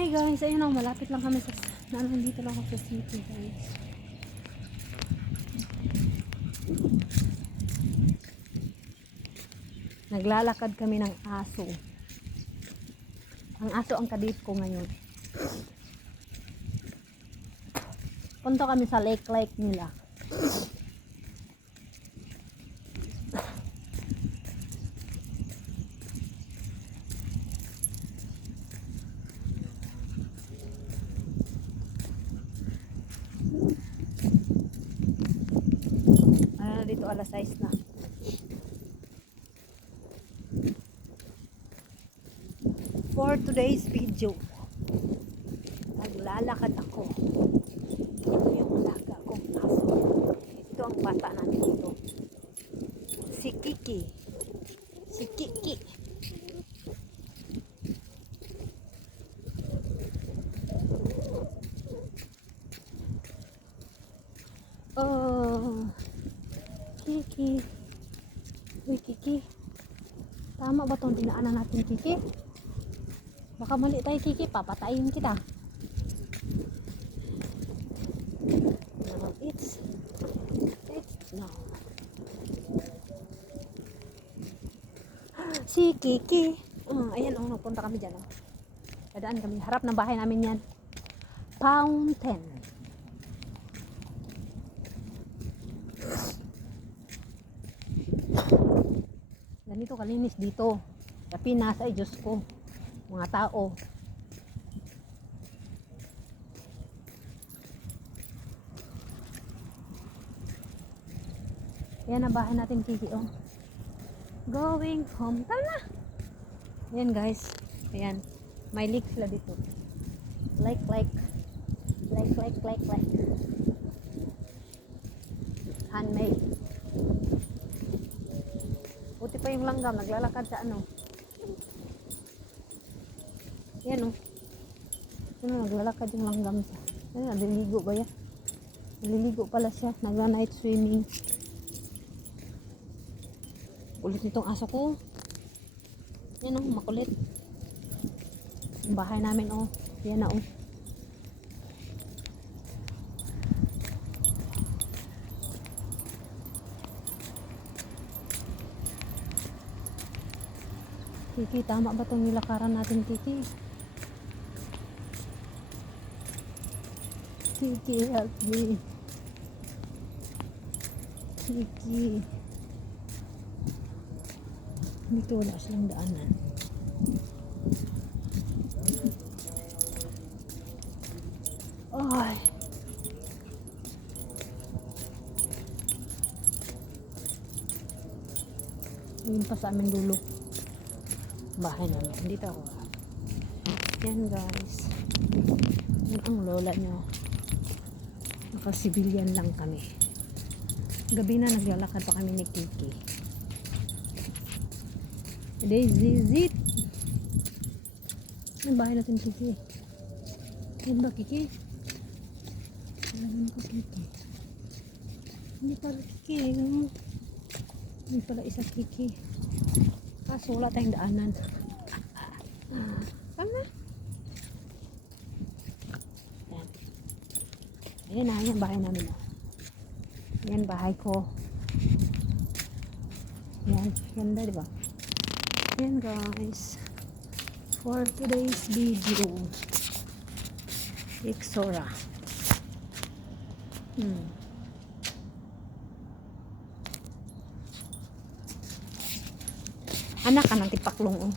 Hi guys, ayun o, malapit lang kami sa, nandito lang ako sa city guys. Naglalakad kami ng aso. Ang aso ang kadate ko ngayon. Punta kami sa lake nila. Dito alas 6 na. For today's video, naglalakad ako. Ito yung alaga kong aso. Ito ang bata namin dito. Si Kiki. Si Kiki. Oh, Kiki. Uy, Kiki. Tama ba itong dinaanan natin, Kiki? Baka mali tayo, Kiki. Papatayin kita. No, it's no. Si Kiki. Ayan, nagpunta kami dyan. Dadaan kami. Harap ng bahay namin yan. Fountain. Ganito kalinis dito. Sa Pinas, ay Diyos ko. Mga tao. Yan ang bahay natin, Kiki. Oh. Going home. Tara! Ayan guys. Ayan. May leak sila dito. Like. Handmade. Buti pa yung langgam. Naglalakad sa ano. Ayan o. Naglalakad yung langgam siya. Ayan, naliligo ba yan? Naliligo pala siya. Nagla-night swimming. Kulit nitong aso ko. Yan o, makulit. Yung bahay namin o. Yan na o. Kiki, tama ba itong nilakaran natin, Kiki? Kiki, help me. Kiki. Dito wala silang daanan. Ay. Yun pa sa amin dulo. Bahay namin. Dito ako. Yan guys. Yan ang lola nyo. Nakasibilyan lang kami. Gabi na naglalakad pa kami ni Kiki. Zit. Ang bahay natin, Kiki. Yan ba, Kiki? Alam ko, Kiki. Hindi pala, Kiki. Hindi pala isa, Kiki. Kaso wala tayong daanan. Sana? Yan. Ayan bahay namin. Yan bahay ko. Yan. Ganda, diba? Yan guys. For today's video. Ixora. Anak ka ng tipaklong.